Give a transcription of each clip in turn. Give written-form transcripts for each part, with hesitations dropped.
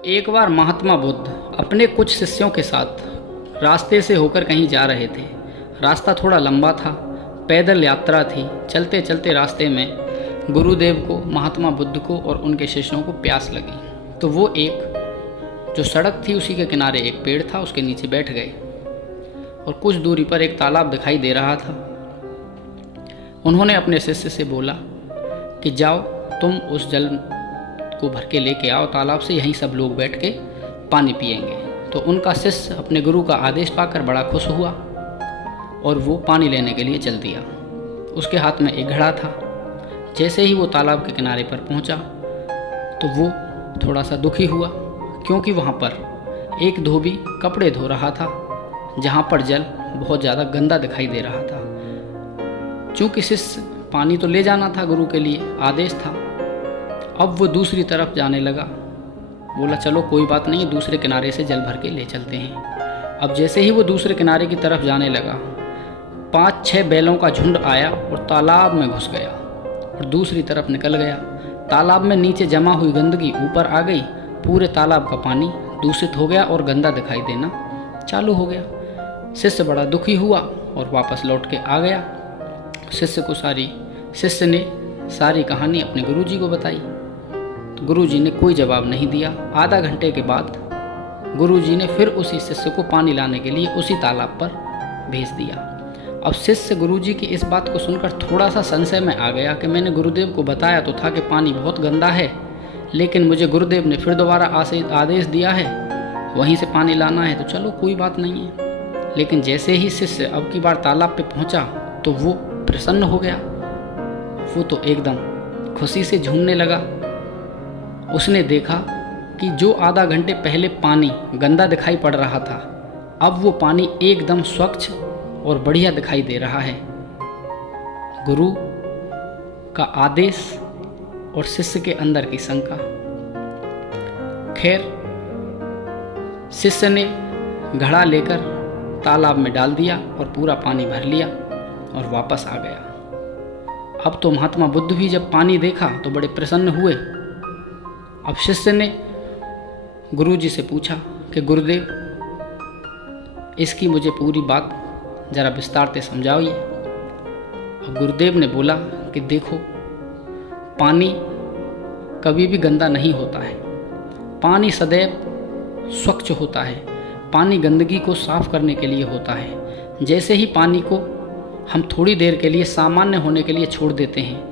एक बार महात्मा बुद्ध अपने कुछ शिष्यों के साथ रास्ते से होकर कहीं जा रहे थे। रास्ता थोड़ा लंबा था, पैदल यात्रा थी। चलते चलते रास्ते में गुरुदेव को, महात्मा बुद्ध को और उनके शिष्यों को प्यास लगी, तो वो एक जो सड़क थी उसी के किनारे एक पेड़ था, उसके नीचे बैठ गए और कुछ दूरी पर एक तालाब दिखाई दे रहा था। उन्होंने अपने शिष्य से बोला कि जाओ तुम उस जल को भर के लेके आओ तालाब से, यहीं सब लोग बैठ के पानी पिएंगे। तो उनका शिष्य अपने गुरु का आदेश पाकर बड़ा खुश हुआ और वो पानी लेने के लिए चल दिया। उसके हाथ में एक घड़ा था। जैसे ही वो तालाब के किनारे पर पहुंचा तो वो थोड़ा सा दुखी हुआ, क्योंकि वहाँ पर एक धोबी कपड़े धो रहा था, जहाँ पर जल बहुत ज़्यादा गंदा दिखाई दे रहा था। चूँकि शिष्य पानी तो ले जाना था, गुरु के लिए आदेश था। अब वो दूसरी तरफ जाने लगा। बोला चलो कोई बात नहीं, दूसरे किनारे से जल भर के ले चलते हैं। अब जैसे ही वो दूसरे किनारे की तरफ जाने लगा, 5-6 बैलों का झुंड आया और तालाब में घुस गया और दूसरी तरफ निकल गया। तालाब में नीचे जमा हुई गंदगी ऊपर आ गई, पूरे तालाब का पानी दूषित हो गया और गंदा दिखाई देना चालू हो गया। शिष्य बड़ा दुखी हुआ और वापस लौट के आ गया। शिष्य ने सारी कहानी अपने गुरुजी को बताई। गुरुजी ने कोई जवाब नहीं दिया। आधा घंटे के बाद गुरुजी ने फिर उसी शिष्य को पानी लाने के लिए उसी तालाब पर भेज दिया। अब शिष्य गुरुजी की इस बात को सुनकर थोड़ा सा संशय में आ गया कि मैंने गुरुदेव को बताया तो था कि पानी बहुत गंदा है, लेकिन मुझे गुरुदेव ने फिर दोबारा आदेश दिया है वहीं से पानी लाना है, तो चलो कोई बात नहीं है। लेकिन जैसे ही शिष्य अब की बार तालाब पे पहुंचा तो वो प्रसन्न हो गया। वो तो एकदम खुशी से झूमने लगा। उसने देखा कि जो आधा घंटे पहले पानी गंदा दिखाई पड़ रहा था, अब वो पानी एकदम स्वच्छ और बढ़िया दिखाई दे रहा है। गुरु का आदेश और शिष्य के अंदर की शंका। खैर, शिष्य ने घड़ा लेकर तालाब में डाल दिया और पूरा पानी भर लिया और वापस आ गया। अब तो महात्मा बुद्ध भी जब पानी देखा तो बड़े प्रसन्न हुए। अब शिष्य ने गुरुजी से पूछा कि गुरुदेव, इसकी मुझे पूरी बात ज़रा विस्तार से समझाइए। अब गुरुदेव ने बोला कि देखो, पानी कभी भी गंदा नहीं होता है, पानी सदैव स्वच्छ होता है। पानी गंदगी को साफ करने के लिए होता है। जैसे ही पानी को हम थोड़ी देर के लिए सामान्य होने के लिए छोड़ देते हैं,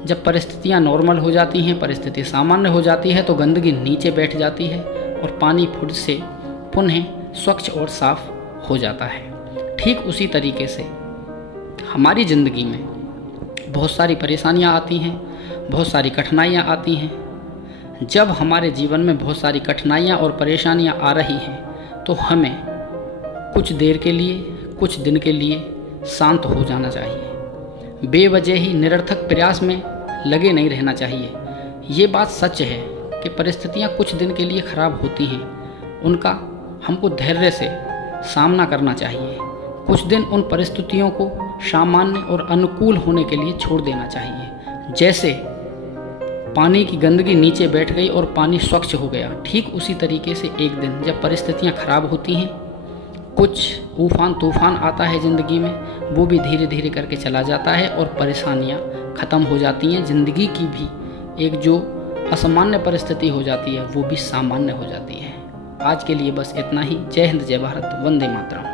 जब परिस्थितियाँ नॉर्मल हो जाती हैं, परिस्थिति सामान्य हो जाती है, तो गंदगी नीचे बैठ जाती है और पानी फिर से पुनः स्वच्छ और साफ हो जाता है। ठीक उसी तरीके से हमारी ज़िंदगी में बहुत सारी परेशानियाँ आती हैं, बहुत सारी कठिनाइयाँ आती हैं। जब हमारे जीवन में बहुत सारी कठिनाइयाँ और परेशानियाँ आ रही हैं तो हमें कुछ देर के लिए, कुछ दिन के लिए शांत हो जाना चाहिए। बेवजह ही निरर्थक प्रयास में लगे नहीं रहना चाहिए। ये बात सच है कि परिस्थितियाँ कुछ दिन के लिए खराब होती हैं, उनका हमको धैर्य से सामना करना चाहिए। कुछ दिन उन परिस्थितियों को सामान्य और अनुकूल होने के लिए छोड़ देना चाहिए। जैसे पानी की गंदगी नीचे बैठ गई और पानी स्वच्छ हो गया, ठीक उसी तरीके से एक दिन जब परिस्थितियाँ खराब होती हैं, कुछ तूफान आता है ज़िंदगी में, वो भी धीरे धीरे करके चला जाता है और परेशानियाँ ख़त्म हो जाती हैं। ज़िंदगी की भी एक जो असामान्य परिस्थिति हो जाती है वो भी सामान्य हो जाती है। आज के लिए बस इतना ही। जय हिंद, जय भारत, वंदे मातरम।